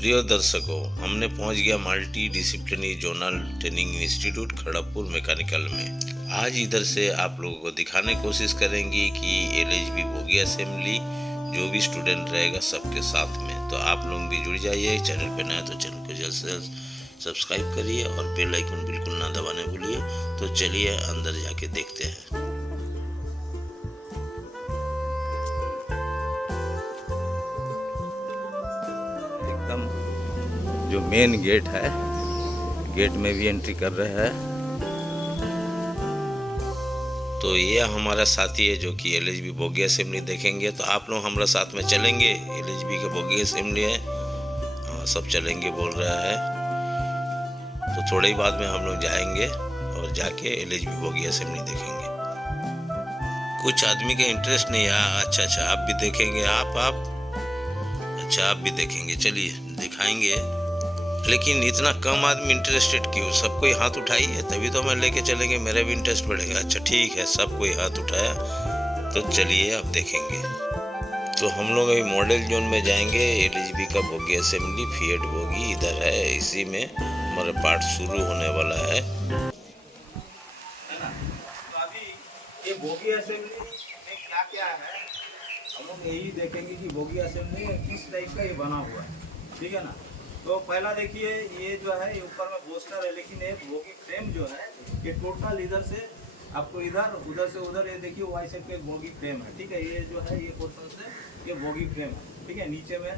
प्रिय दर्शकों, हमने पहुंच गया multi disciplinary zonal training institute Kharagpur mechanical में। आज इधर से आप लोगों को दिखाने की कोशिश करेंगे कि एलएचबी बोगी असेंबली जो भी स्टूडेंट रहेगा सबके साथ में। तो आप लोग भी जुड़ जाइए। चैनल पे नए तो चैनल को जल्द से जल्द सब्सक्राइब करिए और बेल आइकन बिल्कुल ना दबाने भूलिए। तो चलिए अंदर जाके देखते हैं। एकदम जो मेन गेट है, गेट में भी एंट्री कर रहे हैं। तो ये हमारा साथी है जो कि एलएचबी बोगी असेंबली देखेंगे। तो आप लोग हमारे साथ में चलेंगे। एलएचबी के बोगी असेंबली है, सब चलेंगे बोल रहा है। तो थोड़े ही बाद में हम लोग जाएंगे और जाके एलएचबी बोगी असेंबली देखेंगे। कुछ आदमी का इंटरेस्ट नहीं है। अच्छा आप भी देखेंगे। आप अच्छा आप भी देखेंगे। चलिए दिखाएंगे। लेकिन इतना कम आदमी इंटरेस्टेड क्यों? सब कोई हाथ उठाई है, तभी तो मैं लेके चलेंगे, मेरा भी इंटरेस्ट बढ़ेगा। अच्छा ठीक है, सब कोई हाथ उठाया तो चलिए अब देखेंगे। तो हम लोग अभी मॉडल जोन में जाएंगे। एलएचबी का बोगी असेंबली फिएट बोगी इधर है, इसी में हमारा पार्ट शुरू होने वाला है। तो अभी ये बोगी असेंबली में क्या क्या है हम लोग यही देखेंगे कि बोगी असेंबली किस टाइप का ये बना हुआ है, ठीक है ना। तो पहला देखिए, ये जो है ये ऊपर में बोस्टर है, लेकिन ये बोगी फ्रेम जो है ये टोटल इधर से आपको इधर, उधर से उधर, ये देखिए वाई साइड पे बोगी फ्रेम है, ठीक है। ये जो है ये पोर्शन से ये बोगी फ्रेम है, ठीक है। नीचे में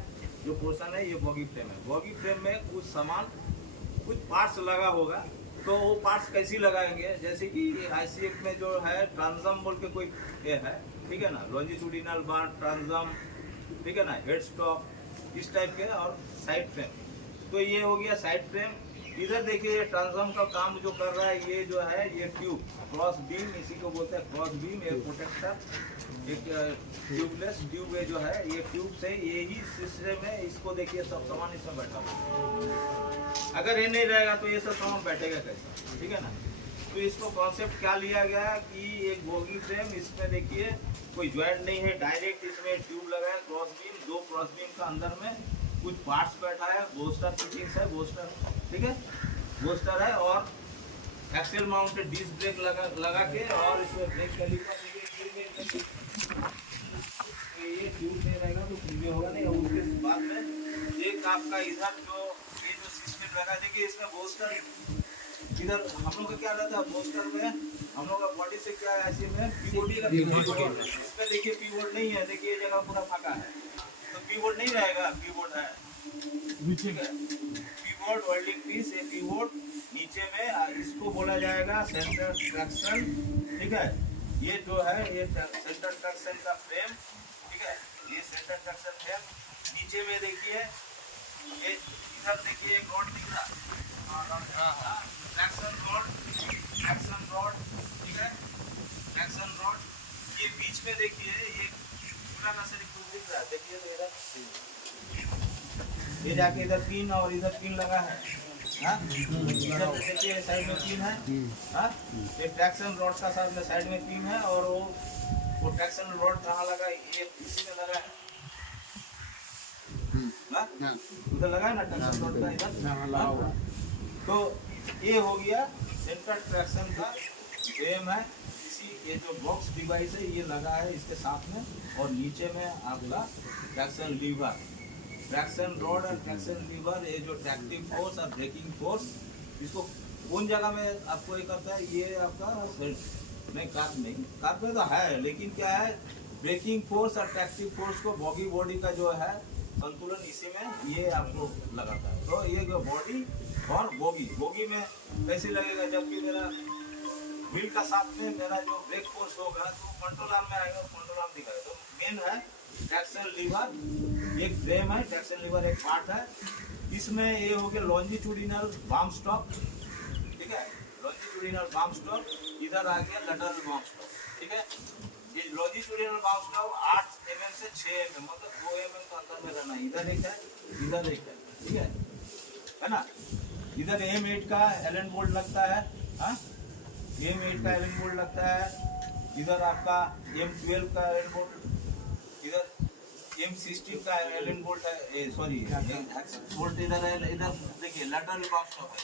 जो पोर्शन है ये बोगी फ्रेम है। बोगी फ्रेम में कुछ सामान, कुछ पार्ट्स लगा होगा। तो वो पार्ट्स कैसी लगाएंगे, जैसे कि आईसीएफ में जो है ट्रांसम बोल के कोई ये है, ठीक है ना, लॉन्जिट्यूडिनल बार ट्रांसम, ठीक है ना, हेड स्टॉक इस टाइप के, और साइड फ्रेम। तो ये हो गया साइड फ्रेम। इधर देखिए ट्रांसम का काम जो कर रहा है ये जो है ये ट्यूब, क्रॉस बीम, इसी को बोलते हैं क्रॉस बीम, एक प्रोटेक्टर, एक ट्यूबलेस ट्यूब है जो है ये ट्यूब से यही सिस्टम है। इसको देखिए सब सामान इसमें बैठा हुआ। अगर ये नहीं रहेगा तो ये सब सामान बैठेगा कैसे, ठीक है ना। तो इसको कॉन्सेप्ट क्या लिया गया है कि एक बोगी फ्रेम, इसमें देखिए कोई ज्वाइंट नहीं है, डायरेक्ट इसमें ट्यूब लगा है, क्रॉस बीम, दो क्रॉस बीम का अंदर में कुछ पार्ट्स बैठा है, बोस्टर फिटिंग्स है, बोस्टर, ठीक है, बोस्टर है, और एक्सेल माउंटेड डिस्क ब्रेक लगा के, और इसमें ब्रेक कैलिपर ये ट्यूब नहीं रहेगा तो फ्रीवे होगा नहीं। और उसके बाद में एक आपका इधर जो ये जो सिस्टम लगा, देखिए इसमें बोस्टर, इधर हम लोग का क्या रहता है बोस्टर में, हम लोग का बॉडी से क्या है ऐसे में पीवोर्ड, इसमें देखिए पीवोर्ड नहीं है, देखिए ये जगह पूरा फाका है, तो पीवोर्ड नहीं रहेगा, पीवोर्ड है, ठीक है। पीवोर्ड वेल्डिंग पीस, ये पीवोर्ड नीचे में, इसको बोला जाएगा सेंटर ट्रैक्शन, ठीक है। ये जो है ये सेंटर ट्रैक्शन का फ्रेम, ठीक है, ये सेंटर ट्रैक्शन फ्रेम। नीचे में देखिए ये इधर देखिए एक रॉड दिख रहा, ट्रैक्शन रॉड, ट्रैक्शन रॉड, ठीक है, ट्रैक्शन रॉड। ये बीच में देखिए ये पूरा का सर दिख रहा है, देखिए इधर ये जाके इधर पिन और इधर पिन लगा है, हाँ, इधर देखिए साइड में पिन है, हाँ, ये ट्रैक्शन रॉड का साइड में पिन है, और वो ट्रैक्शन रॉड कहाँ लगा, ये इसी में लगा है, हाँ, उधर लगा है ना ट्रैक्शन रॉड का इधर। तो ये हो गया सेंटर ट्रैक्शन का फ्रेम है। ये जो बॉक्स डिवाइस है ये लगा है इसके साथ में, और नीचे में आपका ट्रैक्शन लीवर, ट्रैक्शन रॉड और ट्रैक्शन लीवर, ये जो ट्रैक्टिव फोर्स और ब्रेकिंग फोर्स, इसको कौन जगह में आपको ये करता है, ये आपका नहीं, कार्ब नहीं, कार्ब में तो है, लेकिन क्या है ब्रेकिंग फोर्स और ट्रैक्टिव फोर्स को बॉगी बॉडी का जो है संतुलन इसी में ये आपको लगाता है। तो ये जो बॉडी और बोगी, बोगी में कैसे लगेगा, जबकि मेरा व्हील का साथ में मेरा जो ब्रेक फोर्स होगा तो कंट्रोल आर्म में आएगा, कंट्रोल आर्म दिखाएगा। तो मेन है ट्रैक्शन लीवर, एक फ्रेम है, ट्रैक्शन लीवर एक पार्ट है। इसमें ये हो गया लॉन्जिट्यूडिनल बाम स्टॉक, ठीक है, लॉन्जिट्यूडिनल बाम स्टॉक, इधर आ गया लैटरल बाम स्टॉक, ठीक है। ये लॉन्जिट्यूडिनल बाम स्टॉक 8 mm से 6 mm, मतलब 2 mm का अंतर में रहना है। इधर एक है, इधर एक है, ठीक है ना। इधर M8 का एलन बोल्ट लगता है, हाँ, M8 का एलन बोल्ट लगता है। इधर आपका M12 का एलन बोल्ट, इधर M16 का एलन बोल्ट है, सॉरी बोल्ट इधर है, इधर देखिए लेटरल बम स्टॉप है।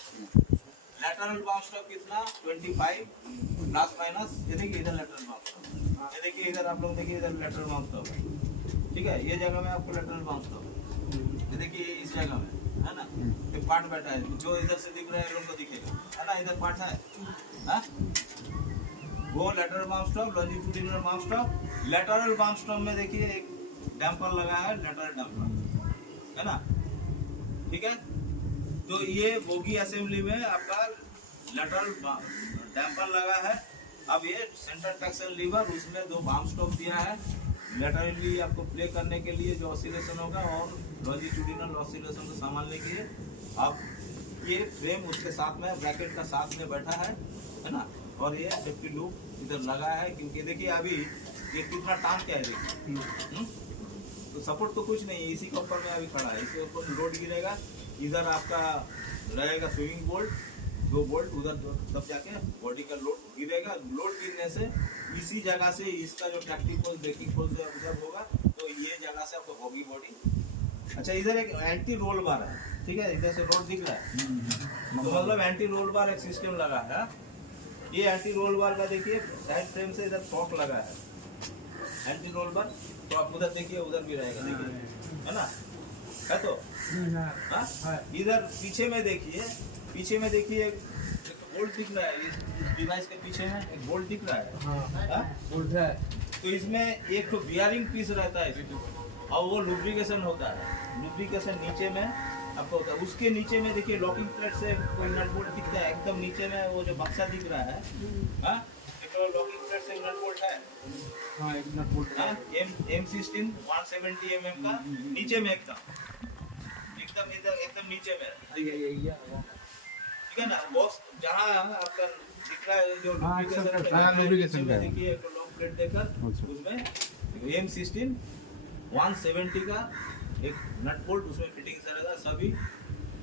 लेटरल बम स्टॉप कितना 25 प्लस माइनस, ये देखिए इधर लेटरल बम स्टॉप, ये देखिए इधर आप लोग देखिए इधर लेटरल बम स्टॉप है, ठीक है। ये जगह में आपको लेटरल बम स्टॉप है, ये देखिए इस जगह में है ना, ये पार्ट बैठा है जो इधर से दिख रहा है लोग को दिखेगा, है ना, इधर पार्ट है हाँ? वो लेटरल बम स्टॉप, लॉन्जिट्यूडिनल बम स्टॉप। लेटरल बम स्टॉप में देखिए एक डैम्पर लगा है, लेटरल डैम्पर है ना, ठीक है। तो ये बोगी असेंबली में आपका लेटरल डैम्पर लगा है। अब ये सेंटर ट्रैक्शन लीवर, उसमें दो बम स्टॉप दिया है लेटरली आपको प्ले करने के लिए जो ऑसिलेशन होगा, और लॉन्जिट्यूडिनल ऑसिलेशन को संभालने के लिए। अब ये फ्रेम उसके साथ में ब्रैकेट का साथ में बैठा है ना, और ये सेफ्टी लूप इधर लगा है, क्योंकि देखिए अभी ये कितना टाइम क्या है देखिए, तो सपोर्ट तो कुछ नहीं है, इसी के ऊपर में अभी खड़ा है, इसके ऊपर लोड गिरेगा, इधर आपका रहेगा स्विंग बोल्ट, दो बोल्ट उधर तब जाके बॉडी का लोड गिरेगा। लोड गिरने से इसी जगह से इसका जो tractive force braking force observe होगा, तो ये जगह से आपको होगी बॉडी। अच्छा, इधर एक एंटी रोल बार है, ठीक है, इधर से रोड दिख रहा है, तो मतलब एंटी रोल बार एक सिस्टम लगा है। ये एंटी रोल बार का देखिए साइड फ्रेम से इधर शॉक लगा है, एंटी रोल बार, तो आप उधर देखिए उधर भी रहेगा, देखिए है ना, है तो हाँ? इधर पीछे में देखिए, पीछे में देखिए एक बोल्ट दिख रहा है, इस डिवाइस के पीछे में एक बोल्ट दिख रहा है, बोल्ट है, तो इसमें एक तो बियरिंग पीस रहता है और वो लुब्रिकेशन होता है, लुब्रिकेशन नीचे में आपको होता है। उसके नीचे में देखिए लॉकिंग प्लेट से कोई नट बोल्ट दिखता है, एकदम नीचे में वो जो बक्सा दिख रहा है, एक तो लॉकिंग प्लेट से नट बोल्ट है, हाँ एक नट बोल्ट है, M16 170 mm का, नीचे में एकदम एकदम नीचे में, ठीक है ना। बॉक्स जहाँ आपका दिख रहा है जो लुब्रिकेशन में देखिए एक लॉक प्लेट देकर उसमें M16 170 का एक नट बोल्ट उसमें फिटिंग से रहेगा। सभी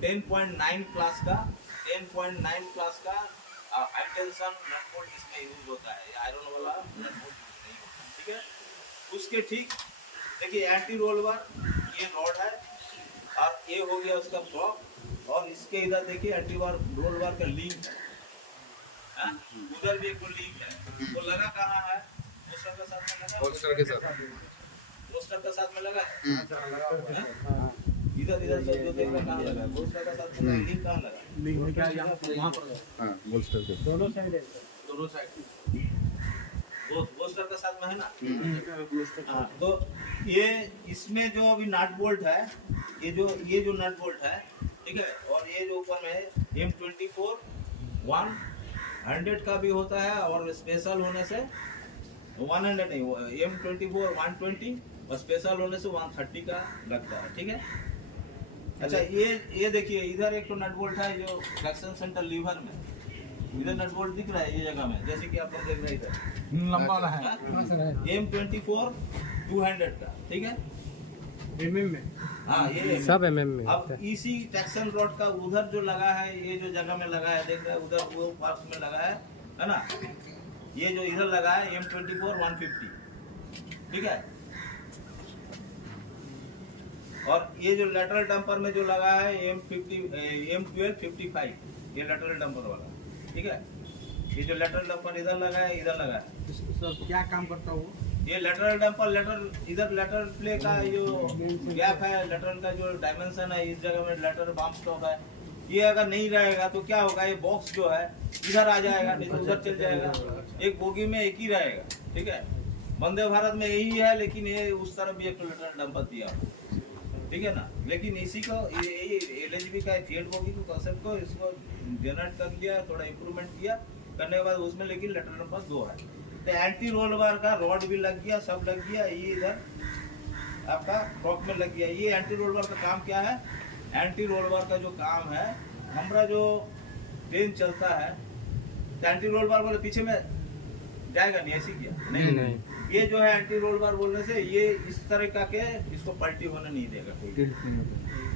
10.9 क्लास का हाई टेंशन नट बोल्ट इसमें यूज होता है, आयरन वाला नट बोल्ट नहीं होता, ठीक है। उसके ठीक देखिए एंटी रोल बार, ये रॉड है, और ये हो गया उसका फ्लॉप, और इसके इधर देखिए एंटी रोल बार का लिंक है, उधर भी एक लिंक है, वो लगा कहाँ है, पोस्टर के साथ में लगा, पोस्टर के साथ में लगा है, इधर से जो देख रहा कहाँ लगा है, पोस्टर के साथ में लिंक कहाँ लगा, लिंक क्या यहाँ पर, हाँ पोस्टर के दोनों साइड पोस्टर के साथ में है ना। हाँ, तो ये इसमें जो अभी नट बोल्ट है, ये जो नट बोल्ट है, ठीक है, और ये जो ऊपर में है M24 100 का भी होता है, और स्पेशल होने से 100 नहीं, M24 120 और स्पेशल होने से 130 का लगता है, ठीक है। अच्छा, ये देखिए इधर एक तो नट बोल्ट है जो ट्रैक्शन सेंटर लीवर में, इधर नट बोल्ट दिख रहा है ये जगह में, जैसे कि आप लोग देख रहे हैं इधर लंबा वाला है M24 200 का, ठीक है, mm में, हाँ ये सब mm में। अब इसी ट्रैक्शन रॉड का उधर जो लगा है, ये जो जगह में लगा है देख रहे हैं, उधर वो पार्ट्स में लगा है ना, ये जो इधर लगा है M24 150, ठीक है। और ये जो लेटरल डंपर में जो लगा है M12 55, ये लेटरल डंपर वाला, ठीक है। ये जो लेटरल डंपर इधर लगा है, इधर लगा है, सर क्या काम करता हूँ? ये लेटरल डंपर, इधर लेटरल प्ले का जो गैप है, लेटरल का जो डायमेंशन है, इस जगह में लेटरल बम स्टॉप है, ये अगर नहीं रहेगा तो क्या होगा, ये बॉक्स जो है इधर आ जाएगा, नहीं तो उधर चल जाएगा, एक बोगी में एक ही रहेगा, ठीक है। वंदे भारत में यही है, लेकिन ये उस तरफ भी एक लेटरल डंपर दिया, ठीक है ना। लेकिन इसी को ये LHB का थ्रेड बोगी को कॉन्सेप्ट को इसको जनरेट कर लिया, थोड़ा इम्प्रूवमेंट किया, करने के बाद उसमें लेकिन लेटरल डंपर 2 है। तो एंटी रोल बार का रॉड भी लग गया, सब लग गया, ये इधर आपका फ्रॉक में लग गया। ये एंटी रोल बार का काम क्या है, एंटी रोल बार का जो काम है, हमारा जो ट्रेन चलता है तो एंटी रोल बार बोले पीछे में जाएगा नहीं, ऐसी क्या नहीं, ये जो है एंटी रोल बार बोलने से ये इस तरह का के इसको पलटी होने नहीं देगा कोई,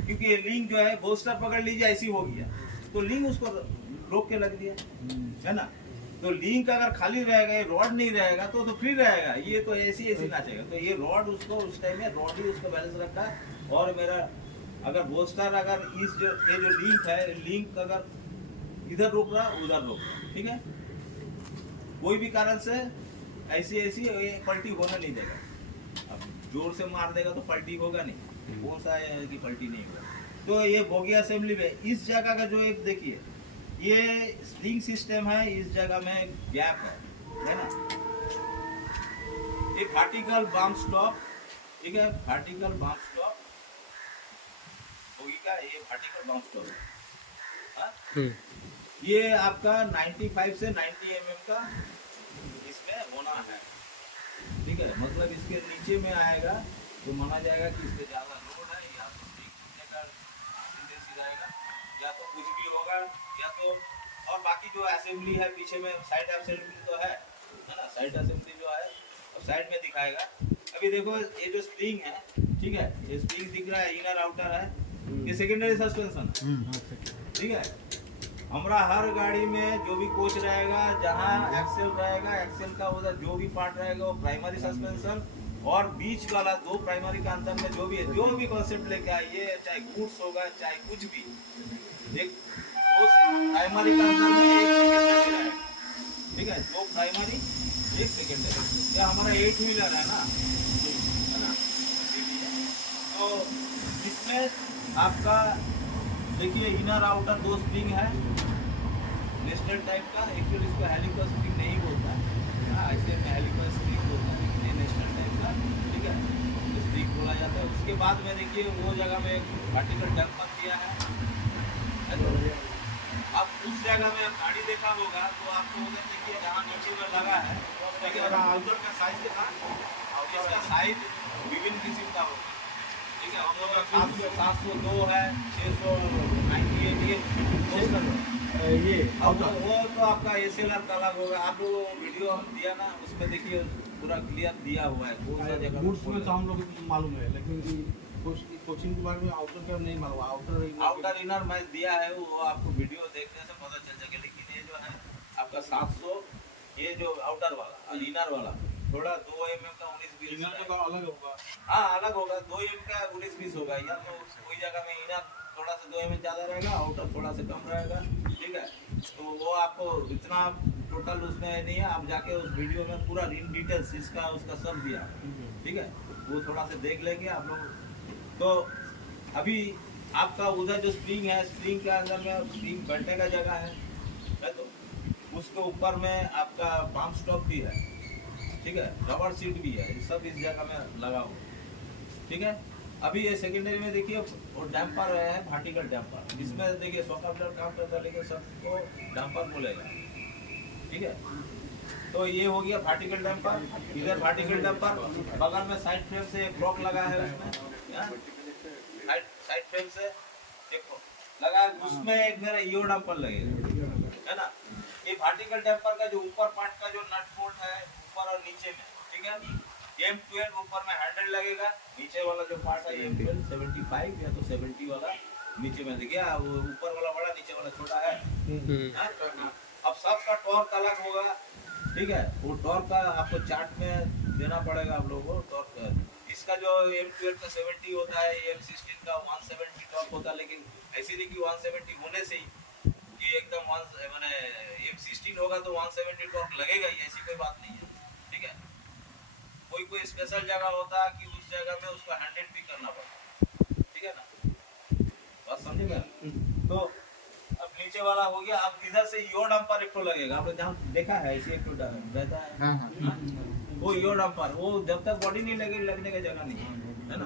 क्योंकि ये लिंक जो है बोस्टर पकड़ लीजिए ऐसी हो गया, तो लिंक उसको रोक के लग दिया, है ना। तो लिंक अगर खाली रहेगा, ये रॉड नहीं रहेगा तो फ्री रहेगा, ये तो ऐसी नाचेगा। तो ये रॉड उसको उस टाइम में रॉड ही उसको बैलेंस रखा है। और मेरा अगर बोस्टर अगर इस जो ये जो लिंक है, लिंक अगर इधर रोक रहा उधर रोक रहा, ठीक है, कोई भी कारण से ऐसी ये पलटी होने नहीं देगा। अब जोर से मार देगा तो पलटी होगा नहीं, कौन सा है कि पलटी नहीं होगा। तो ये बोगी असेंबली में इस जगह का जो एक देखिए, ये स्प्रिंग सिस्टम है, इस जगह में गैप है ना। ये वर्टिकल बम स्टॉप, ठीक है, वर्टिकल बम स्टॉप बोगी का, ये वर्टिकल बम स्टॉप है। ये आपका 95 से 90 mm का इसमें होना है, ठीक है। मतलब इसके नीचे में आएगा तो माना जाएगा कि इससे ज़्यादा लोड है, या तो स्प्रिंग टूटने का टेंडेंसी रहेगा, या तो कुछ भी होगा, या तो और बाकी जो असेंबली है पीछे में साइड असेंबली तो है ना, साइड असेंबली जो है अब साइड में दिखाएगा। अभी देखो ये जो स्प्रिंग है, ठीक है, ये स्प्रिंग दिख रहा है, इनर आउटर है, ये सेकेंडरी सस्पेंशन, ठीक है। हमारा हर गाड़ी में जो भी कोच रहेगा, जहाँ एक्सेल रहेगा, एक्सेल का उधर जो भी पार्ट रहेगा वो प्राइमरी सस्पेंशन, और बीच वाला दो प्राइमरी का अंतर में जो भी कॉन्सेप्ट लेके आइए, चाहे गुड्स होगा चाहे कुछ भी, एक उस प्राइमरी का अंतर में एक सेकेंडरी रहेगा, ठीक है, दो प्राइमरी एक सेकेंडरी। क्या हमारा 8 व्हीलर है ना, तो इसमें आपका देखिए इनर आउटर दो स्प्रिंग है नेस्टेड टाइप का। एक्चुअली इसको हेलिकल स्प्रिंग नहीं बोलता है, हाँ ऐसे में हेलिकल स्प्रिंग बोलता है, लेकिन ये नेस्टेड टाइप का, ठीक है, स्प्रिंग बोला जाता है। उसके बाद में देखिए वो जगह में एक वर्टिकल डंपर दिया है। अब उस जगह में गाड़ी देखा होगा तो आपको उधर देखिए जहाँ नीचे में लगा है, आउटर का साइज देखा, और इसका साइज विभिन्न किस्म का होगा, ठीक है। हम लोग 702 है, 698 ये अब वो तो आपका एसएलआर का अलग होगा। आप लोग वीडियो हम दिया ना, उसमें देखिए पूरा क्लियर दिया हुआ है कौन सा जगह। गुड्स में तो हम लोग को मालूम है, लेकिन कोचिंग के बारे में आउटर का नहीं मालूम। आउटर इनर मैं दिया है, वो आपको वीडियो देखने से पता चल जाएगा। लेकिन ये जो है आपका 700, ये जो आउटर वाला और इनर वाला थोड़ा 2 mm का 19-20 इनर तो अलग होगा, हाँ अलग होगा, 2 mm का 19-20 होगा, या तो कोई जगह में इनर थोड़ा सा 2 mm ज़्यादा रहेगा, आउटर थोड़ा सा कम रहेगा, ठीक है। तो वो आपको इतना टोटल उसमें नहीं है, आप जाके उस वीडियो में पूरा इन डिटेल्स इसका उसका सब दिया, ठीक है, वो थोड़ा सा देख लेंगे आप लोग। तो अभी आपका उधर जो स्प्रिंग है, स्प्रिंग के अंदर में स्प्रिंग बैठने का जगह है, तो उसके ऊपर में आपका बम स्टॉप भी है, ठीक है, रबर सीट भी है, सब इस जगह में लगा हुआ, ठीक है। अभी ये सेकेंडरी में देखिए और डैम्पर है, वर्टिकल डैम्पर, इसमें देखिए सॉफ्टवेयर काम करता है, लेकिन सबको डैम्पर बोलेगा, ठीक है। तो ये हो गया वर्टिकल डैम्पर, इधर वर्टिकल डैम्पर, बगल में साइड फ्रेम से एक ब्लॉक लगा है, उसमें साइड फ्रेम से देखो लगा, उसमें एक मेरा ईओ डैम्पर लगेगा, है ना। ये वर्टिकल डैम्पर का जो ऊपर पार्ट का जो नट बोल्ट है ऊपर और नीचे में, ठीक है, M12 ऊपर में हैंडल लगेगा, नीचे वाला जो पार्ट है M12 75 या तो 70 वाला नीचे में देखिए, वो ऊपर वाला बड़ा नीचे वाला छोटा है। अब सबका टॉर्क अलग होगा, ठीक है, वो टॉर्क का आपको चार्ट में देना पड़ेगा आप लोगों को टॉर्क। इसका जो M12 का 70 होता है, M16 का 170 टॉर्क होता है, लेकिन ऐसी नहीं कि 170 होने से ही कि एकदम मैंने M16 होगा तो 170 टॉर्क लगेगा ही, ऐसी कोई बात नहीं है, ठीक है। कोई स्पेशल जगह होता है कि उस जगह में उसको 100 भी करना पड़ता, ठीक है ना, बात समझे क्या। तो अब नीचे वाला हो गया, अब इधर से ईओ डंपर एक तो लगेगा, आपने जहाँ देखा है ऐसे एक तो रहता है, वो ईओ डंपर, वो जब तक बॉडी नहीं लगेगी लगने की जगह नहीं है ना।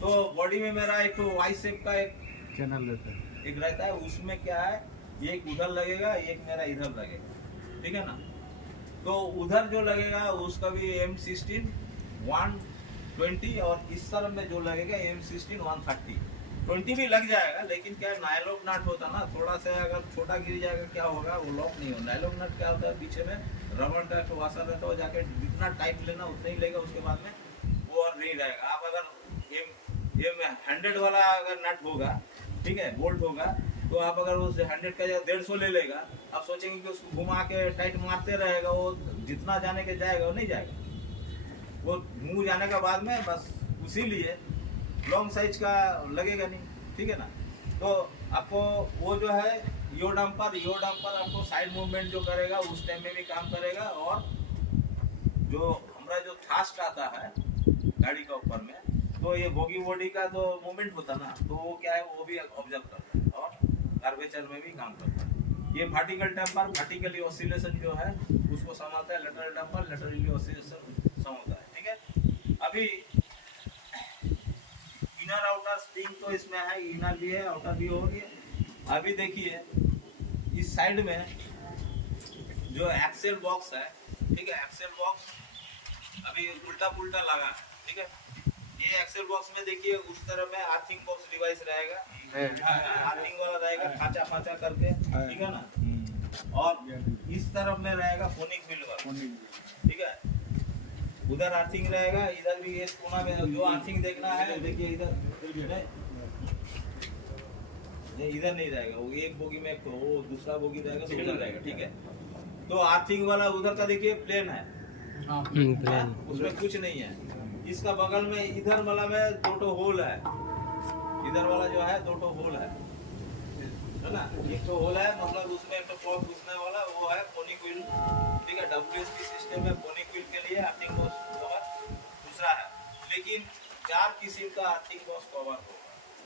तो बॉडी में मेरा एक तो वाई शेप का एक चैनल रहता है, एक रहता है, उसमें क्या है, एक उधर लगेगा, एक मेरा इधर लगेगा, ठीक है ना। तो उधर जो लगेगा उसका भी M16 120, और इस तरफ में जो लगेगा M16 130, 20 भी लग जाएगा, लेकिन क्या नायलॉन नट होता ना, थोड़ा सा अगर छोटा गिर जाएगा क्या होगा, वो लॉक नहीं होगा। नायलॉन नट क्या होता है, पीछे में रबर का एक वाशर रहता है, जाके जितना टाइट लेना उतना ही लेगा, उसके बाद में वो और नहीं रहेगा। आप अगर M100 वाला अगर नट होगा, ठीक है, बोल्ट होगा, तो आप अगर उस 100 का जगह 150 ले लेगा, आप सोचेंगे कि उसको घुमा के टाइट मारते रहेगा, वो जितना जाने के जाएगा वो नहीं जाएगा। वो मुंह जाने के बाद में बस उसी लिए लॉन्ग साइज का लगेगा नहीं, ठीक है ना। तो आपको वो जो है यो डंपर आपको साइड मूवमेंट जो करेगा उस टाइम में भी काम करेगा, और जो हमारा जो थास्ट आता है गाड़ी का ऊपर में, तो ये बोगी बॉडी का जो मूवमेंट होता है ना, तो वो क्या है वो भी ऑब्जर्व करता है और कार्वेचर में भी काम करता है। ये वर्टिकल डंपर वर्टिकली ऑसिलेशन जो है उसको संभालता है, लेटरल डंपर लेटरली ऑसिलेशन संभालता है, ठीक है। अभी इनर आउटर स्प्रिंग तो इसमें है, इनर भी है आउटर भी हो गया। अभी देखिए इस साइड में जो एक्सेल बॉक्स है, ठीक है, एक्सेल बॉक्स अभी उल्टा पुल्टा लगा है, ठीक है। ये एक्सेल बॉक्स में देखिए उस तरह में आर्थिंग बॉक्स डिवाइस रहेगा, आर्थिंग वाला रहेगा खाचा खाचा करके, ठीक है ना। और इस तरफ में रहेगा फोनिक व्हील वाला, ठीक है। उधर आर्थिंग रहेगा, इधर भी इस कोना में जो आर्थिंग देखना है देखिए इधर इधर नहीं रहेगा, वो एक बोगी में एक तो वो दूसरा बोगी रहेगा तो उधर रहेगा, ठीक है। तो आर्थिंग वाला उधर का देखिए प्लेन है, प्लेन उसमें कुछ नहीं है। इसका बगल में इधर वाला में 2 होल है, इधर वाला जो है 2 होल है ना। एक तो होल है मतलब उसमें एक तो प्लग घुसने वाला वो है फोनिक व्हील, ठीक है। WSP सिस्टम में फोनिक व्हील के लिए आर्थिंग बॉक्स कवर दूसरा है, लेकिन 4 किस्म का आर्थिंग बॉक्स कवर होगा।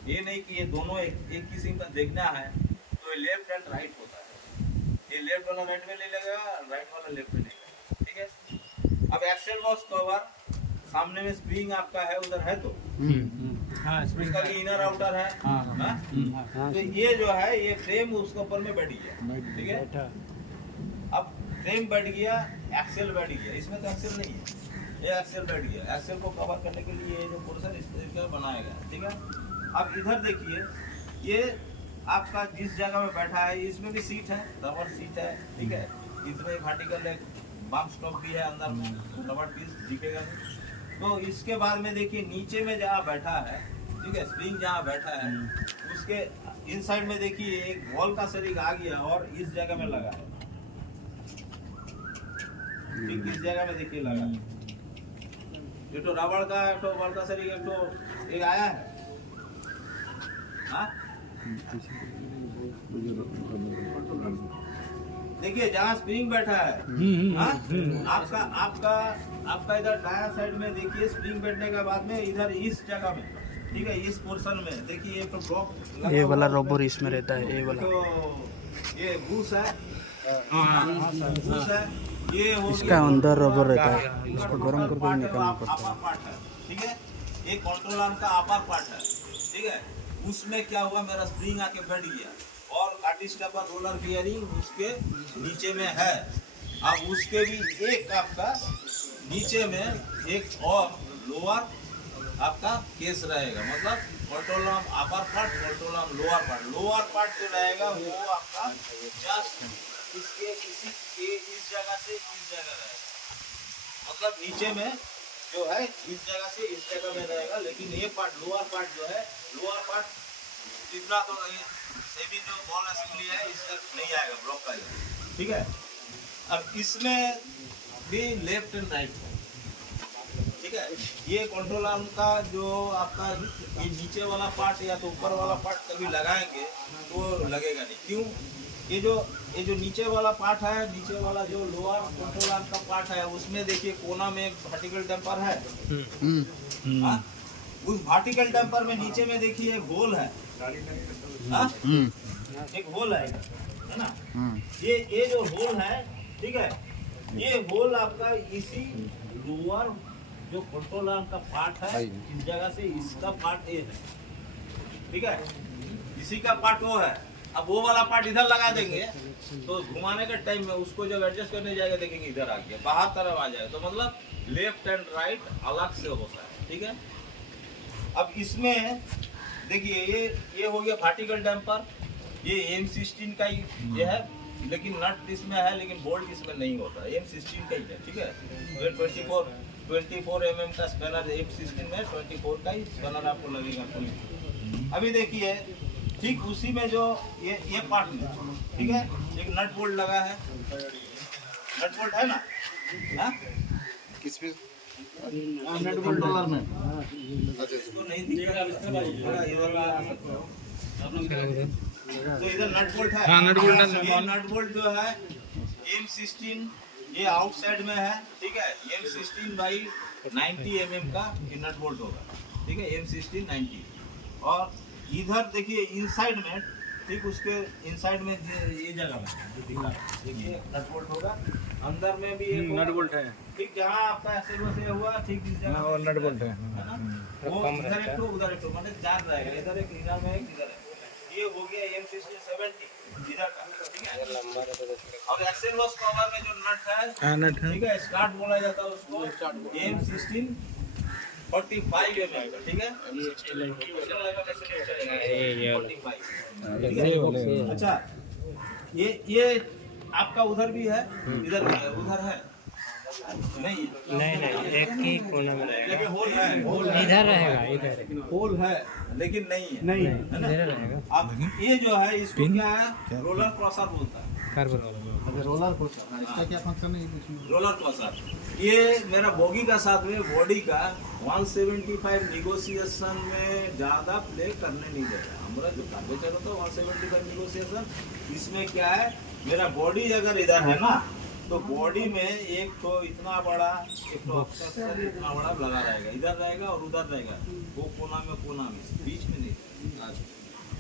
ये नहीं कि ये दोनों एक किस्म का देखना है, तो ये लेफ्ट एंड राइट होता है। ये लेफ्ट वाला राइट में ले लेगा, राइट वाला लेफ्ट में लेगा, ठीक है। अब एक्सेल बॉक्स कवर सामने में स्प्रिंग आपका है उधर है, तो स्प्रिंग का भी इनर आउटर है, तो ये जो है ये फ्रेम उसके ऊपर में बैठ गया, ठीक है। अब फ्रेम बैठ गया, एक्सेल बैठ गया, इसमें तो एक्सेल नहीं है, ये एक्सेल बैठ गया। एक्सेल को कवर करने के लिए ये जो पोर्शन इस तरीके का बनाया गया, ठीक है। अब इधर देखिए ये आपका जिस जगह में बैठा है इसमें भी सीट है, रबर सीट है, ठीक है। इसमें वर्टिकल एक बम स्टॉक भी है, अंदर में रबर पीस दिखेगा। तो इसके बाद में देखिए नीचे में जहाँ बैठा है, ठीक है, स्प्रिंग जहाँ बैठा है उसके इनसाइड में देखिए एक बॉल का सरिग आ गया और इस जगह में लगा है, ठीक इस जगह में देखिए लगा है। ये तो रबड़ का एक तो बॉल का सरिग एक आया है, हाँ देखिए जहाँ स्प्रिंग बैठा है, आपका इधर दाया साइड में देखिए स्प्रिंग बैठने के बाद में इधर इस जगह में, ठीक है, इस पोर्शन में देखिए एक तो ब्लॉक ये वाला रबर इसमें रहता है, ये वाला तो ये बूस है, बूस है, ये हो इसका अंदर रबर रहता है, इसको गर्म करके निकालना पड़ता है, पार्ट है, ठीक है। एक कंट्रोल आर्म का अपर पार्ट है, ठीक है। उसमें क्या हुआ मेरा स्प्रिंग आके बैठ गया और कार्टी स्टेपर रोलर बियरिंग उसके नीचे में है। अब उसके भी एक आपका नीचे में एक और लोअर आपका केस रहेगा, मतलब control arm upper part control arm lower part जो रहेगा वो आपका जस्ट इसके इस जगह से इस जगह रहेगा, मतलब नीचे में जो है इस जगह से इस जगह में रहेगा। लेकिन ये पार्ट लोअर पार्ट जो है लोअर पार्ट जितना तो सेमी जो बॉल असेंबली है इस तक नहीं आएगा, ब्लॉक का, ठीक है। अब इसमें भी लेफ्ट एंड राइट है, ठीक है। ये कंट्रोल आर्म का जो आपका ये नीचे वाला पार्ट या तो ऊपर वाला पार्ट कभी लगाएंगे तो लगेगा नहीं, क्यों? ये जो नीचे वाला पार्ट है, नीचे वाला जो लोअर कंट्रोल आर्म का पार्ट है उसमें देखिए कोना में एक वर्टिकल डंपर है, उस वर्टिकल डंपर में नीचे में देखिए एक होल है, एक होल है ना। ये जो होल है, ठीक है, ये होल आपका इसी लोअर जो कंट्रोल आर्म का पार्ट है इस जगह से इसका पार्ट ये है, ठीक है, इसी का पार्ट वो है। अब वो वाला पार्ट इधर लगा देंगे तो घुमाने के टाइम में उसको जब एडजस्ट करने जाएगा देखेंगे इधर आ गया, बाहर तरफ आ जाएगा, तो मतलब लेफ्ट एंड राइट अलग से होता है, ठीक है। अब इसमें देखिए ये हो गया वर्टिकल डंपर, ये M16 का ही ये है, लेकिन नट इसमें है लेकिन बोल्ट इसमें नहीं होता, M16 का ही है, ठीक है। ये 24 mm का स्पैनर M16 में 24 का ही स्पैनर आपको लगेगा। अभी देखिए ठीक उसी में जो ये पार्ट में, ठीक है, एक नट बोल्ट लगा है, नट बोल्ट है ना, हाँ? किस पे नट बोल्ट डॉलर में इसको नहीं दिखेगा, थोड़ा इधर ला सकते हो। तो इधर नट बोल्ट है, हाँ, नट बोल्ट है। ये नट बोल्ट जो है M16 ये आउटसाइड में है, ठीक है, M16 बाई 90 mm का ये नट बोल्ट होगा, ठीक है, M16 90। और इधर देखिए इनसाइड में, ठीक उसके इनसाइड में ये जगह में देखिए नट बोल्ट होगा, अंदर में भी एक नट बोल्ट है, ठीक, जहाँ आपका ऐसे वैसे हुआ, ठीक इस जगह वो नट बोल्ट है ना, वो इधर एक तो उधर एक तो मतलब जान रहेगा, इधर एक इधर में एक इधर है। ये हो गया M16 70 इधर का, ठीक है। और एक्सेल बॉक्स कवर में जो नट है, ठीक है, स्टार्ट बोला जाता है उसको, M16 45 mm का, ठीक है। अच्छा, ये आपका उधर भी है, इधर उधर है नहीं, एक ही कोने में लेकिन होल है, इधर रहेगा, इधर होल है लेकिन नहीं है, नहीं है ना? इधर रहेगा। अब ये जो है इसको क्या है, रोलर क्रॉसर बोलता है, कार्बन रोलर कोस्टर इसका क्या फंक्शन है कुछ रोलर क्रॉसर। ये मेरा बोगी का साथ में बॉडी का 175 निगोशिएशन में ज़्यादा प्ले करने नहीं देगा। हमारा जो कार्बेचर होता है 175 निगोशिएशन, इसमें क्या है, मेरा बॉडी अगर इधर है ना, तो बॉडी में एक तो इतना बड़ा, एक तो ऑक्सीजन इतना बड़ा लगा रहेगा, इधर रहेगा और उधर रहेगा, वो कोना में बीच में नहीं,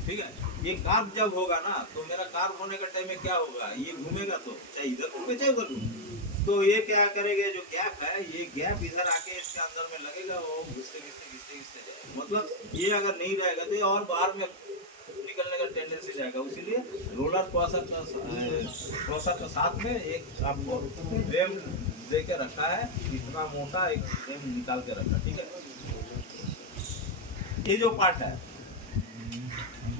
ठीक है। ये कार्ब जब होगा ना, तो मेरा कार्ब होने का टाइम में क्या होगा, ये घूमेगा तो चाहे इधर घूमे चाहे उधर घूमे, तो ये क्या करेगा, जो गैप है ये गैप इधर आके इसके अंदर में लगेगा, वो घिसते जाएगा। मतलब ये अगर नहीं रहेगा तो ये और बाहर में निकलने का टेंडेंसी जाएगा। इसीलिए रोलर क्रॉसर के साथ में एक आपको फ्रेम दे के रखा है, इतना मोटा एक फ्रेम निकाल के रखा, ठीक है। ये जो पार्ट है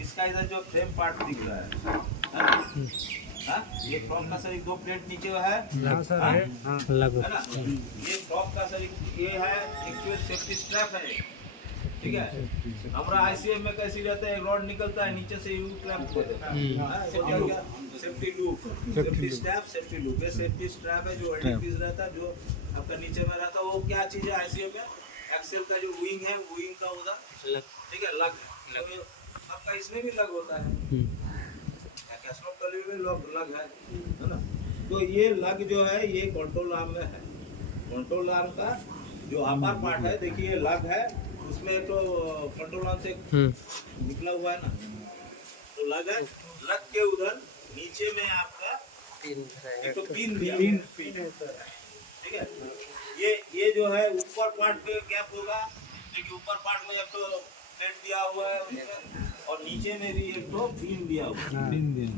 इसका इधर जो फ्रेम पार्ट दिख रहा है, ये फ्रॉक का सर 2 प्लेट नीचे है, है ना, ये फ्रॉक का सर ये है एक्चुअल सेफ्टी स्ट्रैप है, ठीक है। हमारा ICM में कैसी रहता है, एक रॉड निकलता है नीचे से यू क्लैंप को देता है, safety loop, safety strap, safety loop, ये सेफ्टी स्ट्रैप है जो वेल्डिंग पीस रहता है, जो आपका नीचे में रहता है। वो क्या चीज है ICM में, एक्सेल का जो विंग है, विंग का उधर, ठीक है, लग आपका इसमें भी लग होता है, में लग है ना। तो ये लग जो है ये कंट्रोल आर्म में है, कंट्रोल आर्म का जो अपर पार्ट है, देखिए लग है, उसमें तो कंट्रोल आर्म से निकला हुआ है ना, तो लग है, लग के उधर नीचे में आपका एक तो पिन दिया, ठीक है। ये जो है ऊपर पार्ट पे गैप होगा, देखिए ऊपर पार्ट में एक तो प्लेट दिया हुआ है और नीचे में भी एक तो पिन दिया हुआ है,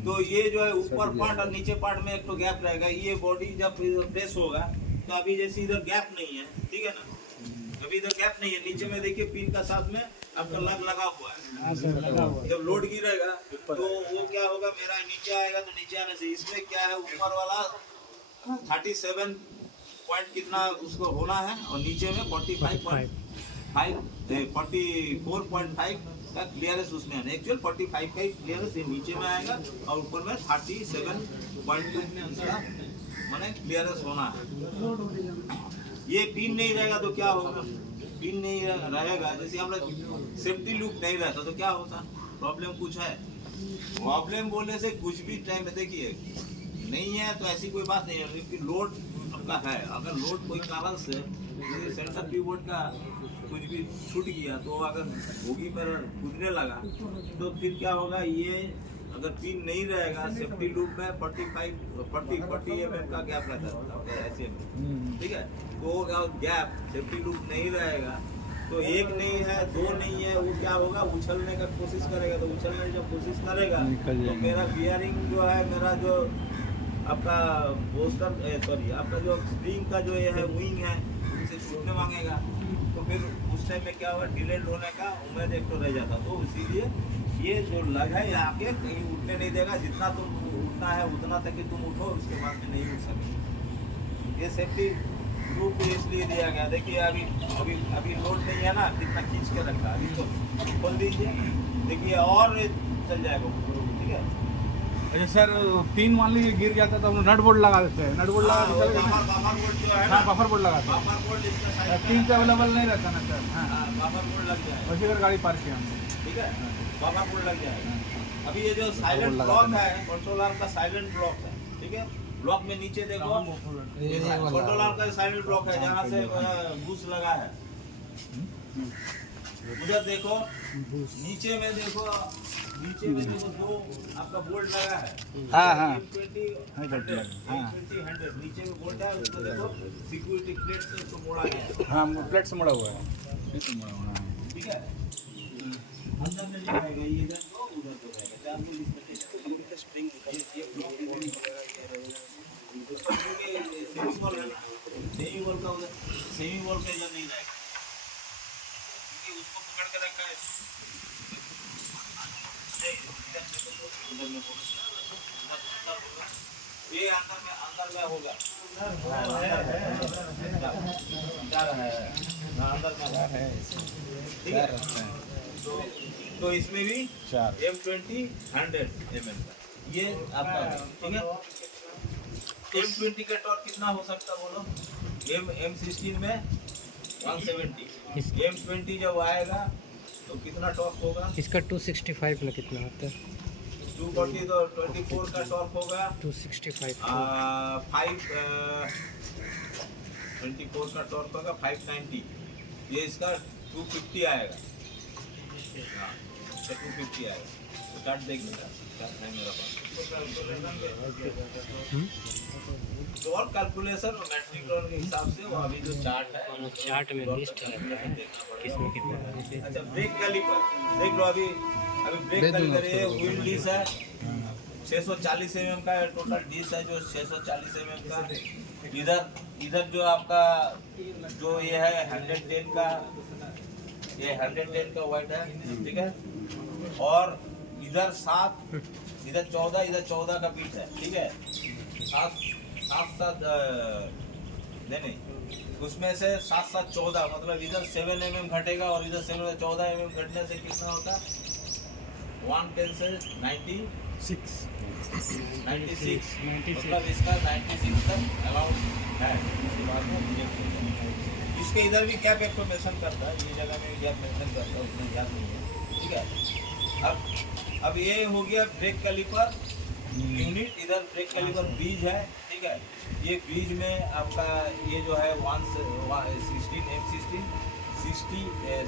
तो ये जो है ऊपर पार्ट और नीचे पार्ट में एक तो गैप रहेगा। ये बॉडी जब प्रेस होगा तो अभी जैसे इधर गैप नहीं है, ठीक है ना, अभी इधर गैप नहीं है, नीचे में देखिए पिन का साथ में आपका लग लगा हुआ है। जब लोड गिरेगा तो वो क्या होगा, मेरा नीचे आएगा, तो नीचे आने से इसमें क्या है, ऊपर वाला 37 पॉइंट कितना उसको होना है और नीचे में 44.5 का क्लियरेंस उसमें है। एक्चुअल 45 का क्लियरेंस नीचे में आएगा और ऊपर में 37.2 का माने क्लियरेंस होना है। ये पिन नहीं रहेगा तो क्या होगा, पिन नहीं रहेगा, जैसे हमारा सेफ्टी लूप नहीं रहता तो क्या होता, प्रॉब्लम कुछ है। प्रॉब्लम बोलने से कुछ भी टाइम में देखिए नहीं है तो ऐसी कोई बात नहीं है, लेकिन लोड आपका है, अगर लोड कोई कारण से सेंटर पिवोट का कुछ भी छूट गया तो अगर बोगी पर कूदने लगा तो फिर क्या होगा, ये अगर पिन नहीं रहेगा सेफ्टी लूप में 40 mm का गैप रहता है ऐसे में, ठीक है। तो गैप सेफ्टी लूप नहीं रहेगा तो एक नहीं है, 2 नहीं है, वो क्या होगा, उछलने का कोशिश करेगा, तो उछलने की जब कोशिश करेगा तो मेरा बियरिंग जो है, मेरा जो आपका पोस्टर सॉरी आपका जो स्प्रिंग का जो ये है विंग है उनसे छूटने मांगेगा, तो फिर उस टाइम में क्या होगा, डिलेड होने का उम्मीद एक तो रह जाता। तो इसीलिए ये जो लग है यहाँ के कहीं उठने नहीं देगा, जितना तुम उठना है उतना तक ही तुम उठो, उसके बाद में नहीं उठ सकेंगे। ये सेफ्टी लूप इसलिए दिया गया। देखिए अभी अभी अभी लोड नहीं है ना, कितना खींच के रखा, अभी तो खोल दीजिए, देखिए और चल जाएगा, ठीक है। अच्छा सर, 3 मान लीजिए गिर जाता तो हम नट बोल्ट लगा देते हैं, नट बोल्ट लगा हाँ, के चलेगा ना? बफर बोल्ट जो है हाँ, ना, बफर बोल्ट लगाते हैं। बफर बोल्ट इसमें साइड 3 में से अवेलेबल नहीं रहता ना सर? हाँ, हाँ, बफर बोल्ट लग जाएगा, वैसे अगर गाड़ी पार्क किया हमने। ठीक है, बफर बोल्ट लग जाएगा। अभी ये जो साइलेंट ब्लॉक है, कंट्रोल आर्म का साइलेंट ब्लॉक है, ठीक है। ब्लॉक में नीचे देखो, ये कंट्रोल आर्म का साइलेंट ब्लॉक है, जहाँ से बूस्ट लगा है। उधर देखो, नीचे में देखो, नीचे में देखो, 2 आपका बोल्ट लगा है। हाँ, हाँ। 120, 100 नीचे में बोल्ट है, उसको देखो सिक्योरिटी प्लेट से उसको मोड़ा गया है, हाँ, प्लेट से मुड़ा हुआ है। प्लेट से मुड़ा हुआ है। ठीक है। अंदर में जो रहेगा, ये इधर दो, उधर दो रहेगा, 4 में इसका स्प्रिंग ये ब्लॉक सेमी वॉल है ना, सेमी वॉल का उधर, सेमी वॉल का इधर नहीं रहेगा, क्योंकि उसको पकड़ के रखा है। ये अंदर में होगा, अंदर में है, ठीक है। तो इसमें भी M20 100 mm का ये आपका है, ठीक है। M20 का टॉर्क कितना हो सकता है बोलो? M16 में 170, M20 जब आएगा तो कितना टॉर्क होगा? इसका 265 में कितना होता है? 240 तो 24 का टॉर्क होगा, 265 24 का टॉर्क होगा 590, ये इसका 250 आएगा, हाँ, 250 आएगा। तो चार्ट देख लेना, चार्ट है मेरा पास। तो और कैलकुलेशन और मैट्रिक टर्न के हिसाब से वो अभी जो चार्ट है, चार्ट में लिस्ट रहता है किसमें कितना है। अच्छा ब्रेक कैलिपर देख लो, अभी ब्रेक कैलिपर ये व्हील डिश है, 640 mm का टोटल डिश है, जो 640 mm का। इधर जो आपका जो ये है 110 का, ये 110 का वाइड है, ठीक है। और इधर 7, इधर 14, इधर 14 का बीट है, ठीक है। 7 नहीं, उसमें से 7 14, मतलब इधर 7 mm घटेगा और इधर 14 mm घटने से कितना होता है? 110 से 96, मतलब इसका 96 तक अलाउड है। इसके इधर भी कैप इंफॉर्मेशन करता है, ये जगह में कैप मेंशन करता है, उसमें याद नहीं है, ठीक है। अब ये हो गया ब्रेक कैलिपर यूनिट, इधर ब्रेक कैलिपर ब्रिज है, ठीक है। ये ब्रिज में आपका ये जो है 16 M16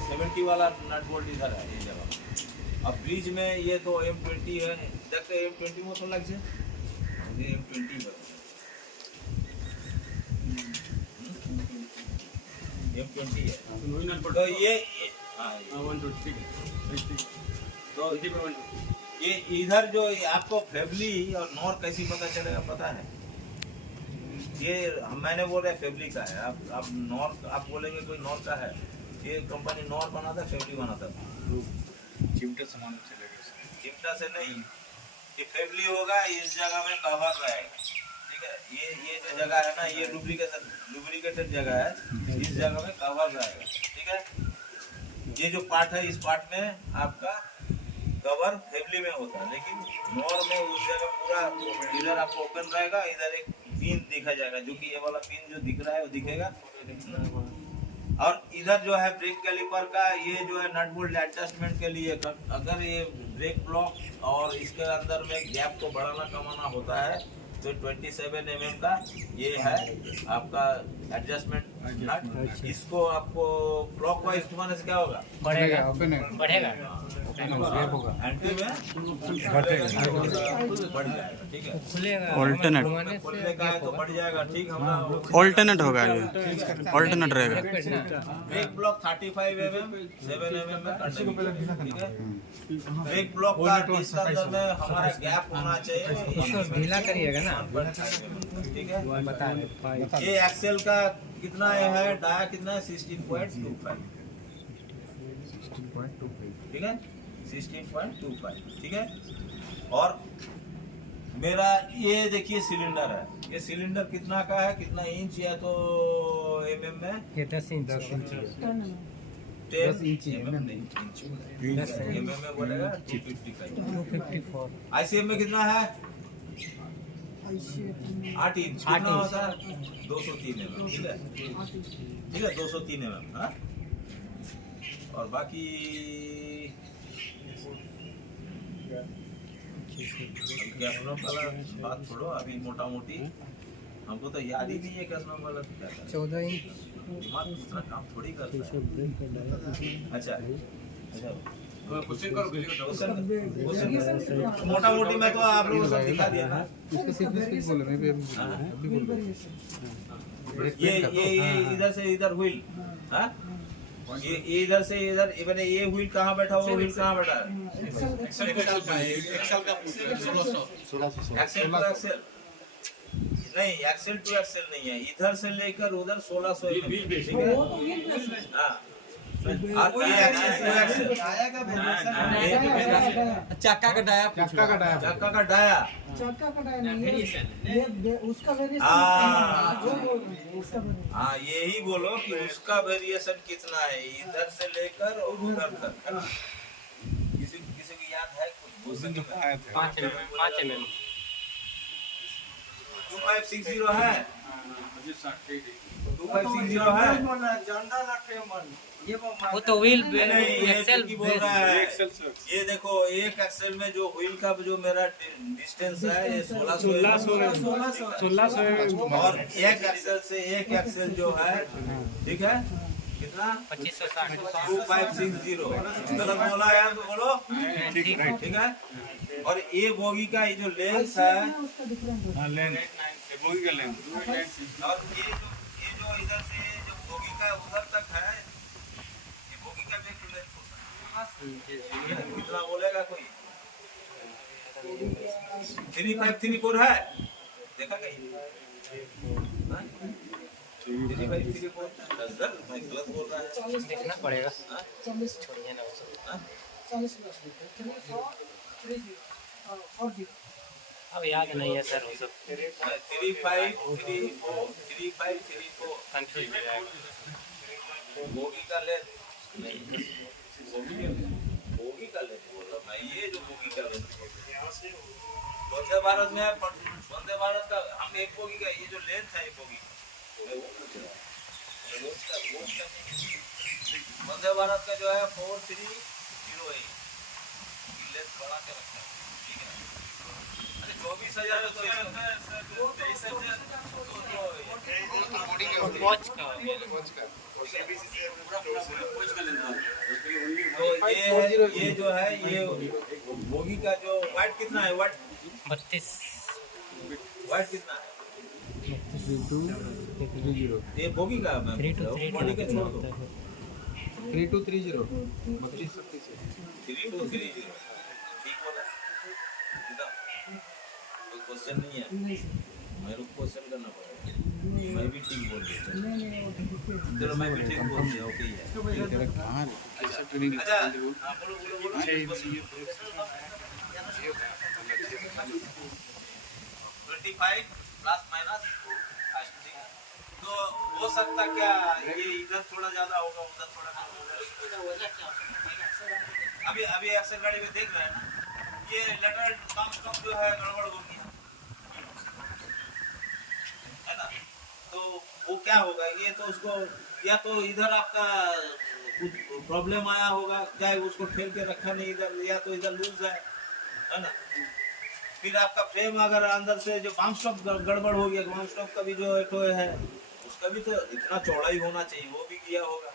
70 वाला नट बोल्ट इधर है, ये जगह। अब ब्रिज में ये तो M20 है, देखते M20 में तो लग जाए, ये M20 है, M20 है। तो ये तो ये इधर जो आपको फेबली और नॉर कैसी पता चलेगा पता है? ये मैंने बोल रहा फेबली का है, आप नॉर आप बोलेंगे कोई नॉर का है, ये कंपनी नॉर बनाता, फेबली बनाता, चिमटा सामान चलेगा, चिमटा से नहीं, ये फेबली होगा, इस जगह में कवर रहेगा, ठीक है। ये जो जगह है ना, ये लुब्रिकेटेड जगह है, इस जगह में कवर रहेगा, ठीक है। ये जो पार्ट है, इस पार्ट में आपका कवर फेबली में होता है, लेकिन नॉर में उस जगह पूरा इधर आपको ओपन रहेगा, इधर एक पिन दिखा जाएगा, जो कि ये वाला पिन जो दिख रहा है वो दिखेगा। और इधर जो है ब्रेक कैलिपर का ये जो है नट बोल्ट एडजस्टमेंट के लिए, अगर ये ब्रेक ब्लॉक और इसके अंदर में गैप को बढ़ाना कमाना होता है तो 27 mm का ये है आपका एडजस्टमेंट नट। इसको आपको क्लॉक वाइज घुमाने से क्या होगा? बढ़ेगा, बढ़ेगा, एंटी में बढ़ जाएगा, ठीक है। खुलेगा, ऑल्टरनेट खोलने का है तो बढ़ जाएगा, ठीक। हम ऑल्टरनेट होगा, ये ऑल्टरनेट रहेगा। ब्रेक ब्लॉक 35 mm 7 mm में कर देंगे, ठीक है। ब्रेक ब्लॉक का इसके अंदर में हमारा गैप होना चाहिए, उसको ढीला करिएगा ना, 1.5 ठीक है। बता रहे ये एक्सेल का कितना है, डाया कितना है? 16.25, ठीक है, 16.25, ठीक है। और मेरा ये देखिए सिलेंडर है, ये सिलेंडर कितना का है, कितना इंच या तो mm में? ये 10 इंच 10 इंची mm नहीं, इंच बोलेगा। mm में बोलेगा 255। 254 ICM में कितना है? 8 इंच। कितना होता है? 203 mm। ठीक है, ठीक है, 203 mm। हाँ, और बाकी कैसनम वाला बात छोड़ो, अभी मोटा मोटी हमको तो याद ही नहीं है कैसनम वाला क्या था। 14 इंच दिमाग दूसरा काम थोड़ी करता है। अच्छा अच्छा, मोटा मोटी मैं तो आप लोगों को दिखा दिया ना। इसको सिर्फ बोल रहे हैं, अभी बोल रहे हैं। ये इधर से इधर व्हील, हाँ, ये इधर से इधर, मैंने ये व्हील कहाँ बैठा हुआ, व्हील कहाँ बैठा है? एक्सेल टू एक्सेल नहीं, एक्सेल टू एक्सेल नहीं है, इधर से लेकर उधर 1600 ठीक है। हाँ, चक्का का डाया चक्का का डाया उसका वेरिएशन हाँ, यही बोलो कि उसका वेरिएशन कितना है इधर से लेकर और उधर तक, है ना? किसी को याद है कुछ? 5 mm 2560 है, 2560 है। वो तो व्हील नहीं, ये एक्सेल की बोल रहा है। ये देखो, एक एक्सेल में जो व्हील का जो मेरा डिस्टेंस है ये 1600 और एक एक्सेल से एक एक्सेल जो है, ठीक है, कितना? 2560 2560। गलत बोला यार तो बोलो, ठीक है। और ये बोगी का ये जो लेंथ है, बोगी का लेंथ, और ये जो इधर से जो बोगी का उधर तक है, ये बोगी का भी लेंथ होता है। कितना बोलेगा कोई? 3534 है, देखा कहीं? 3534 मैं गलत बोल रहा है। देखना पड़ेगा। हाँ? छोड़िए ना उसको। हाँ? 40 अब याद नहीं है सर वो सब। 3534 कंफ्यूज हो जाएगा। बोगी का लेंथ नहीं, बोगी का लेंथ बोल रहा मैं, ये जो बोगी का लेंथ वंदे भारत में है, वंदे भारत का हम एक बोगी का ये जो लेंथ है, एक बोगी मैं वो पूछ रहा हूँ। वंदे भारत का जो है 4308 लेंथ बढ़ा के रखा है, ठीक है। अरे 24,000 तो वॉच का तो ये जो है ये बोगी का जो वाइट कितना है, वाइट 32 वाइट कितना है? 3230 ये बोगी का मैं बॉडी का छोड़ दो। 3230 3236 3230 ठीक बोला, कोई क्वेश्चन नहीं है, मेरे को क्वेश्चन करना पड़ेगा। मैं भी ठीक बोल दिया, चलो मैं भी ठीक बोल दिया, ओके है। कहाँ कैसा ट्रेनिंग अच्छा, आप बोलो 25 प्लस माइनस, तो हो सकता क्या ये इधर थोड़ा ज्यादा होगा, उधर थोड़ा कम होगा। अभी एक्सेल गाड़ी में देख रहे हैं ना, ये लेटरल बम स्टॉप जो है गड़बड़ हो गया है ना, तो वो क्या होगा, ये तो उसको या तो इधर आपका कुछ प्रॉब्लम आया होगा, चाहे उसको ठेल के रखा नहीं इधर, या तो इधर लूज है ना। फिर आपका फ्रेम अगर अंदर से जो बम स्टॉप गड़बड़ हो गया, बम स्टॉप का भी जो टोय है उसका भी तो इतना चौड़ा ही होना चाहिए, वो भी किया होगा,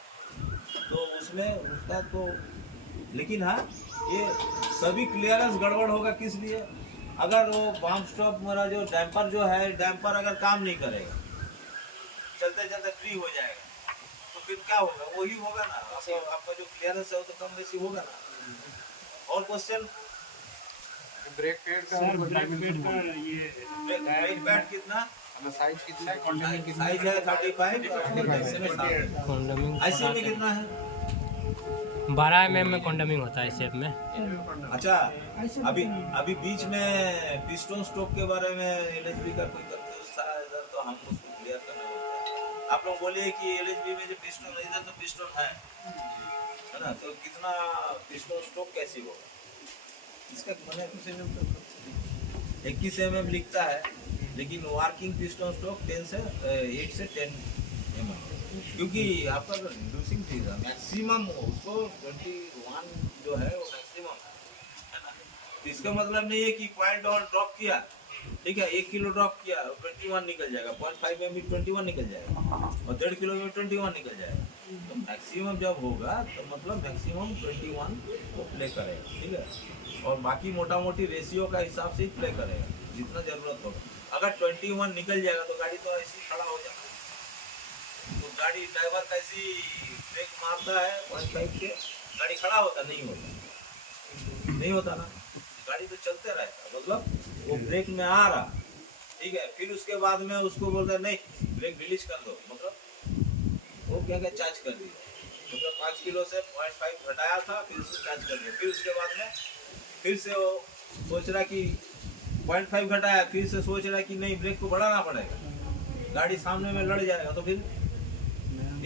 तो उसमें उसका तो, लेकिन हाँ ये सभी क्लियरेंस गड़बड़ होगा, किस लिए? अगर वो बम स्टॉप मेरा जो डैम्पर जो है, डैम्पर अगर काम नहीं करेगा, चलते चलते फ्री हो जाएगा, तो फिर क्या होगा, वही होगा ना, आपका जो क्लियरेंस है वो तो कम बेसी होगा ना। और क्वेश्चन? ब्रेक पैड का ये ब्रेक पैड कितना, साइज कितना है, कॉन्डेमिंग कितना साइज है 35, कॉन्डमिंग ऐसे में कितना है? 12 mm में कॉन्डमिंग होता है इस शेप में। अच्छा, अभी बीच में पिस्टन स्ट्रोक के बारे में एलएचबी का कोई कंफ्यूज था इधर, तो हम उसको क्लियर करना होगा। आप लोग बोलिए कि एलएचबी में जो पिस्टन इधर तो पिस्टन है, है ना, तो कितना पिस्टन स्ट्रोक कैसे होगा इसका मैंने 21 mm लिखता है, लेकिन वर्किंग पिस्टन स्ट्रोक 8 से 10 mm, क्योंकि आपका रिड्यूसिंग थी मैक्सिमम उसको 21 जो है वो मैक्सिमम है ना। तो इसका मतलब नहीं है कि पॉइंट डाउन ड्रॉप किया, ठीक है, 1 किलो ड्रॉप किया 21 निकल जाएगा, 0.5 में भी 21 निकल जाएगा और 1.5 किलो में 21 निकल जाएगा। तो मैक्सिमम जब होगा तो मतलब मैक्सिमम 21 को प्ले करेगा, ठीक है, और बाकी मोटा मोटी रेशियो का हिसाब से ही प्ले करेगा जितना जरूरत होगा। अगर 21 निकल जाएगा तो गाड़ी तो ऐसी खड़ा हो जाएगा, तो गाड़ी ड्राइवर कैसी ब्रेक मारता है 0.5 के, गाड़ी खड़ा होता नहीं होता ना, गाड़ी तो चलते रहेगा, मतलब वो ब्रेक में आ रहा, ठीक है, फिर उसके बाद में उसको बोलता है नहीं ब्रेक रिलीज कर दो, मतलब वो क्या चार्ज कर दिया, मतलब 5 किलो से 0.5 घटाया था, फिर उसको चार्ज कर दिया, फिर उसके बाद में फिर से वो सोच रहा कि 0.5 घटाया, फिर से सोच रहा कि नहीं ब्रेक को बढ़ाना पड़ेगा, गाड़ी सामने में लड़ जाएगा, तो फिर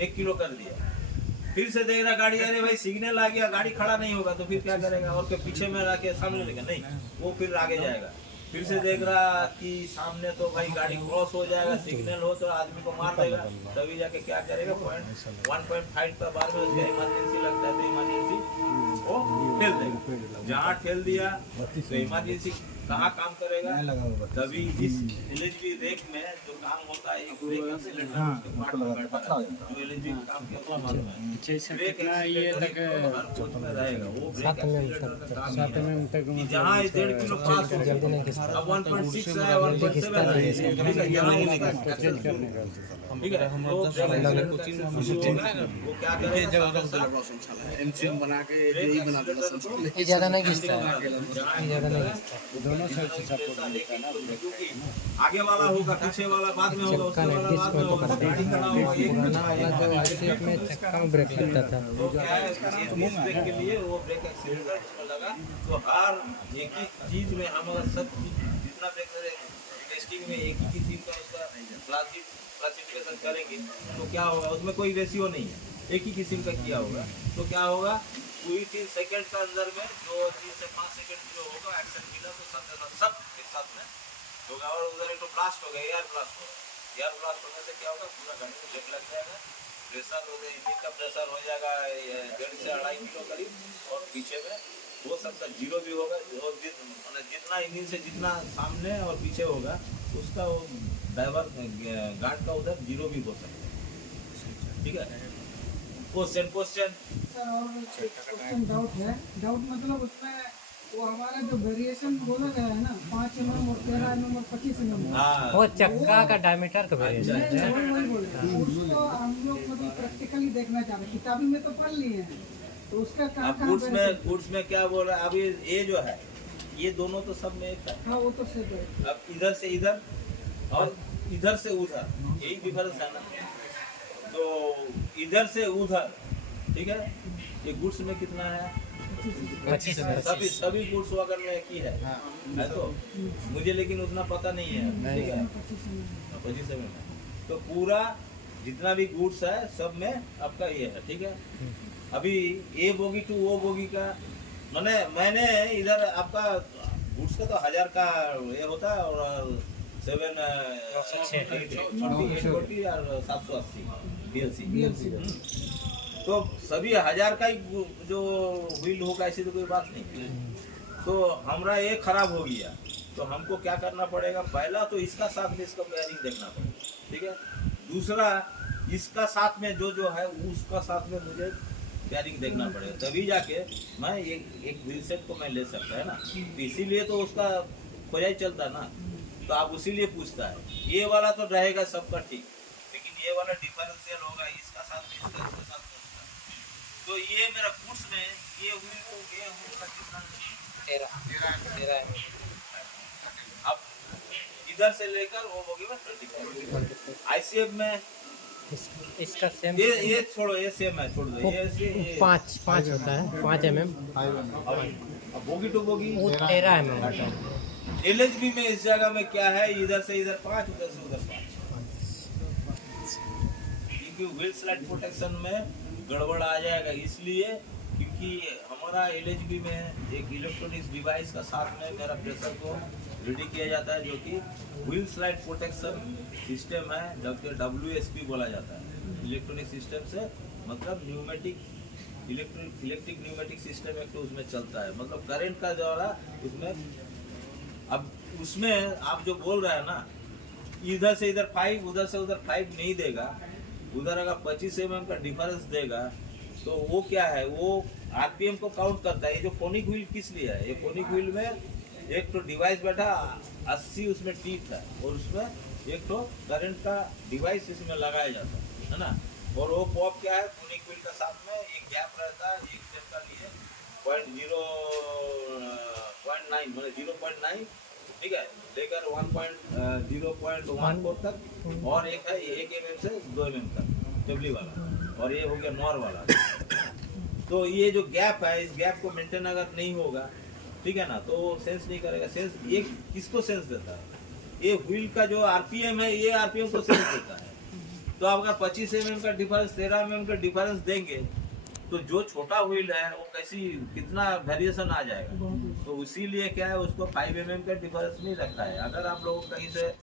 1 किलो कर दिया, फिर से देख रहा गाड़ी, अरे भाई सिग्नल आ गया, गाड़ी खड़ा नहीं होगा, तो फिर क्या करेगा, और पीछे में रखे सामने लेगा, नहीं वो फिर आगे जाएगा, फिर से देख रहा कि सामने तो भाई गाड़ी क्रॉस हो जाएगा, सिग्नल हो तो आदमी को मार देगा, तभी जाके क्या करेगा 1.5 का बाद में उसका इमरजेंसी लगता है, तो इमरजेंसी वो ठेल देगा, जहाँ ठेल दिया तो इमरजेंसी कहाँ काम करेगा, तभी इस LHB रेक में जो काम होता है एक ब्रेक एक्सीलरेटर उसके पार्ट में बैठा है, जो LHB का काम क्या होता है ब्रेक एक्सीलरेटर हर कोच में रहेगा, वो ब्रेक एक्सीलरेटर का काम है, जहाँ 1.5 किलो पास हो गया, अब 1.6 है 1.7 है, ठीक है, जहाँ उसका ठीक है, वो क्या करेगा एमसीएम बना के यही बना देना ये ज़्यादा नहीं घिसता है, ये ज़्यादा नहीं घिसता। दोनों साइड से सपोर्ट देता है ना, क्योंकि आगे वाला होगा, पीछे वाला बाद में होगा, उसके वाला बाद में होगा, गाड़ी खड़ा होगा, एक पुराना वाला जो ऐसे में चक्का में ब्रेक लगता था, तो क्या है इस ब्रेक के लिए वो ब्रेक एक्सीलरेटर उसको लगा, तो हर एक ही चीज में हम अगर सब जितना ब्रेक टेस्टिंग में एक ही किस्म का उसका क्लासिफिकेशन करेंगे तो क्या होगा, उसमें कोई रेशियो नहीं है, एक ही किस्म का किया होगा, तो क्या होगा पूरी 3 सेकंड का अंदर में जो 3 से 5 सेकंड जो होगा एक्शन मिला तो सब एक साथ में होगा, और उधर एक तो ब्लास्ट हो गया, एयर ब्लास्ट होगा, एयर ब्लास्ट होने से क्या होगा पूरा गाड़ी में जग लग जाएगा, प्रेशर हो गया, इंजन का प्रेशर हो जाएगा 1.5 से 2.5 किलो करीब, और पीछे में हो सकता जीरो भी होगा, और जितना इंजन से जितना सामने और पीछे होगा उसका वो ड्राइवर गार्ड का उधर जीरो भी हो सकता है, ठीक है। क्वेश्चन सर और क्वेश्चन डाउट है, डाउट मतलब उसमें वो हमारा जो वेरिएशन बोला गया है ना 5 mm और 13 mm और 25 mm, हाँ वो चक्का का डायमीटर का वेरिएशन है। वही बोल रहे हैं, उसको हम लोग मतलब प्रैक्टिकली देखना चाह रहे हैं, किताबी में तो पढ़ लिए हैं, तो उसका कहाँ अब गुड्स में क्या बोल रहा है, अब ये जो है ये दोनों तो सब में एक है, हाँ वो तो सही है, अब इधर से इधर और इधर से उधर यही डिफरेंस है ना, तो इधर से उधर, ठीक है, ये गुड्स में कितना है 25 सभी गुड्स अगर में की है तो मुझे लेकिन उतना पता नहीं है, ठीक है 25 में, तो पूरा जितना भी गुड्स है सब में आपका ये है, ठीक है। अभी ए बोगी टू ओ बोगी का मैंने इधर आपका गुड्स का तो 1000 का ये होता है, और 740 और 780 BLC, तो सभी 1000 का ही जो व्हील होगा ऐसी तो कोई बात नहीं, तो हमारा ये खराब हो गया, तो हमको क्या करना पड़ेगा, पहला तो इसका साथ में इसका पेयरिंग देखना पड़ेगा, ठीक है, दूसरा इसका साथ में जो है उसका साथ में मुझे पेयरिंग देखना पड़ेगा, तभी जाके मैं एक व्हील सेट को मैं ले सकता है ना, तो इसीलिए तो उसका खोजाई चलता है ना, तो आप उसीलिए पूछता है, ये वाला तो रहेगा सबका ठीक, लेकिन ये वाला डिफरेंशियल होगा, इसका साथ में इसका साथ में उसका, तो ये मेरा कोर्स में ये व्हील को ये होगा कितना 13 अब इधर से लेकर वो होगी ना 25 ICF में इसका सेम ये छोड़ो, ये सेम है, छोड़ दो, ये 5 होता है 5 mm, अब बोगी टू बोगी 13 mm होता है। LHB में इस जगह में क्या है, इधर से इधर 5, उधर से उधर 5, क्योंकि व्हील स्लाइड प्रोटेक्शन में गड़बड़ आ जाएगा, इसलिए कि हमारा LHB में एक इलेक्ट्रॉनिक्स डिवाइस का साथ में मेरा प्रेशर को रेडी किया जाता है, जो कि व्हील स्लाइड प्रोटेक्शन सिस्टम है, WSP बोला जाता है। इलेक्ट्रॉनिक सिस्टम से मतलब न्यूमेटिक इलेक्ट्रिक न्यूमेटिक सिस्टम एक तो उसमें चलता है, मतलब करंट का द्वारा उसमें। अब उसमें आप जो बोल रहे हैं ना, इधर से इधर 5 उधर से उधर 5 नहीं देगा, उधर अगर 25 mm का डिफरेंस देगा तो वो क्या है, वो RPM को काउंट करता है। ये जो कोनिक व्हील किस लिए है, ये कोनिक व्हील में एक तो डिवाइस बैठा 80 उसमें टीथ है, और उसमें एक तो करंट का डिवाइस इसमें लगाया जाता है ना। और वो पॉप क्या है, कोनिक व्हील का साथ में एक गैप रहता है, एक स्टेप का लिए 0.9 मतलब 0.9, ठीक है, लेकर 0.14 तक, और एक है 1 mm से 2 mm तक डब्ली वाला, और ये हो गया नॉर वाला। तो ये जो गैप है, इस गैप को मेंटेन अगर नहीं होगा, ठीक है ना, तो सेंस नहीं करेगा। सेंस ये किसको सेंस देता है, ये व्हील का जो RPM है, ये RPM को सेंस देता है। तो आप अगर 25 mm का डिफरेंस 13 mm का डिफरेंस देंगे तो जो छोटा व्हील है वो कितना वेरिएशन आ जाएगा। तो इसीलिए क्या है, उसको 5 mm का डिफरेंस नहीं रखता है। अगर आप लोग कहीं से